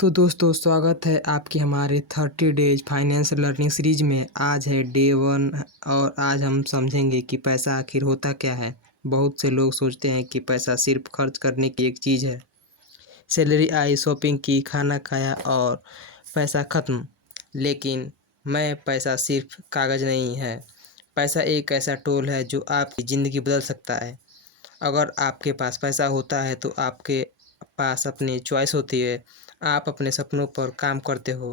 तो दोस्तों स्वागत है आपके हमारे 30 डेज फाइनेंस लर्निंग सीरीज में। आज है डे 1 और आज हम समझेंगे कि पैसा आखिर होता क्या है। बहुत से लोग सोचते हैं कि पैसा सिर्फ खर्च करने की एक चीज़ है। सैलरी आई, शॉपिंग की, खाना खाया और पैसा ख़त्म। लेकिन पैसा सिर्फ कागज़ नहीं है। पैसा एक ऐसा टूल है जो आपकी ज़िंदगी बदल सकता है। अगर आपके पास पैसा होता है तो आपके पास अपनी चॉइस होती है। आप अपने सपनों पर काम करते हो,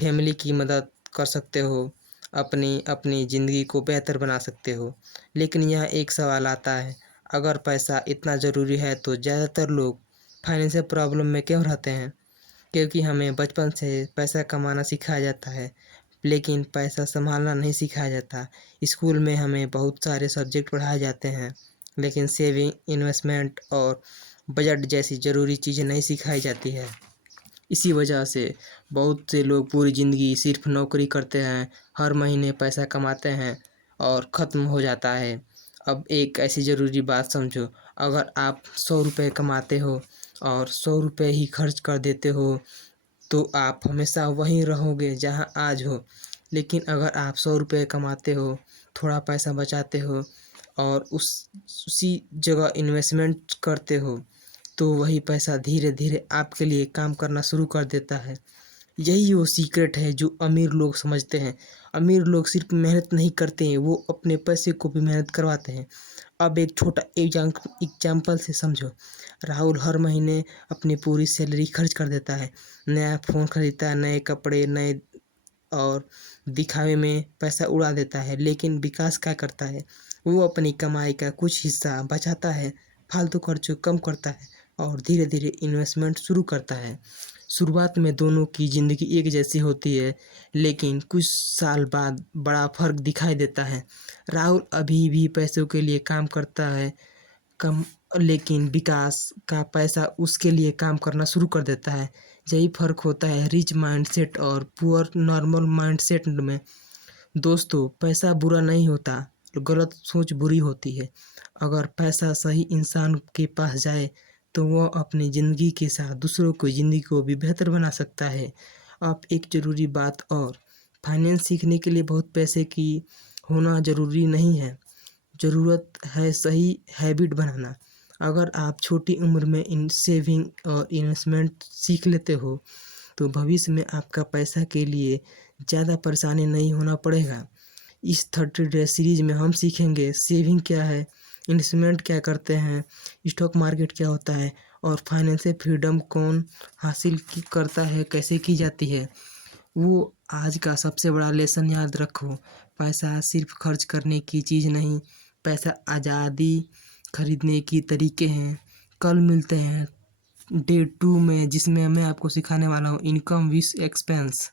फैमिली की मदद कर सकते हो, अपनी अपनी ज़िंदगी को बेहतर बना सकते हो। लेकिन यहाँ एक सवाल आता है, अगर पैसा इतना ज़रूरी है तो ज़्यादातर लोग फाइनेंशियल प्रॉब्लम में क्यों रहते हैं? क्योंकि हमें बचपन से पैसा कमाना सिखाया जाता है, लेकिन पैसा संभालना नहीं सिखाया जाता। स्कूल में हमें बहुत सारे सब्जेक्ट पढ़ाए जाते हैं, लेकिन सेविंग, इन्वेस्टमेंट और बजट जैसी ज़रूरी चीज़ें नहीं सिखाई जाती है। इसी वजह से बहुत से लोग पूरी ज़िंदगी सिर्फ नौकरी करते हैं, हर महीने पैसा कमाते हैं और ख़त्म हो जाता है। अब एक ऐसी ज़रूरी बात समझो, अगर आप 100 रुपये कमाते हो और 100 रुपये ही खर्च कर देते हो तो आप हमेशा वहीं रहोगे जहां आज हो। लेकिन अगर आप 100 रुपये कमाते हो, थोड़ा पैसा बचाते हो और उसी जगह इन्वेस्टमेंट करते हो तो वही पैसा धीरे धीरे आपके लिए काम करना शुरू कर देता है। यही वो सीक्रेट है जो अमीर लोग समझते हैं। अमीर लोग सिर्फ मेहनत नहीं करते हैं, वो अपने पैसे को भी मेहनत करवाते हैं। अब एक छोटा एग्जाम्पल से समझो। राहुल हर महीने अपनी पूरी सैलरी खर्च कर देता है, नया फ़ोन खरीदता है, नए कपड़े, नए और दिखावे में पैसा उड़ा देता है। लेकिन विकास क्या करता है? वो अपनी कमाई का कुछ हिस्सा बचाता है, फालतू खर्चों कम करता है और धीरे धीरे इन्वेस्टमेंट शुरू करता है। शुरुआत में दोनों की ज़िंदगी एक जैसी होती है, लेकिन कुछ साल बाद बड़ा फ़र्क दिखाई देता है। राहुल अभी भी पैसों के लिए काम करता है कम, लेकिन विकास का पैसा उसके लिए काम करना शुरू कर देता है। यही फ़र्क होता है रिच माइंडसेट और पुअर नॉर्मल माइंडसेट में। दोस्तों पैसा बुरा नहीं होता, गलत सोच बुरी होती है। अगर पैसा सही इंसान के पास जाए तो वह अपनी ज़िंदगी के साथ दूसरों की ज़िंदगी को भी बेहतर बना सकता है। अब एक ज़रूरी बात और, फाइनेंस सीखने के लिए बहुत पैसे की होना ज़रूरी नहीं है, ज़रूरत है सही हैबिट बनाना। अगर आप छोटी उम्र में इन सेविंग और इन्वेस्टमेंट सीख लेते हो तो भविष्य में आपका पैसा के लिए ज़्यादा परेशानी नहीं होना पड़ेगा। इस 30 डे सीरीज में हम सीखेंगे सेविंग क्या है, इन्वेस्टमेंट क्या करते हैं, स्टॉक मार्केट क्या होता है और फाइनेंशियल फ्रीडम कौन करता है, कैसे की जाती है। वो आज का सबसे बड़ा लेसन याद रखो, पैसा सिर्फ खर्च करने की चीज़ नहीं, पैसा आज़ादी खरीदने की तरीके हैं। कल मिलते हैं डे 2 में, जिसमें मैं आपको सिखाने वाला हूँ इनकम विस एक्सपेंस।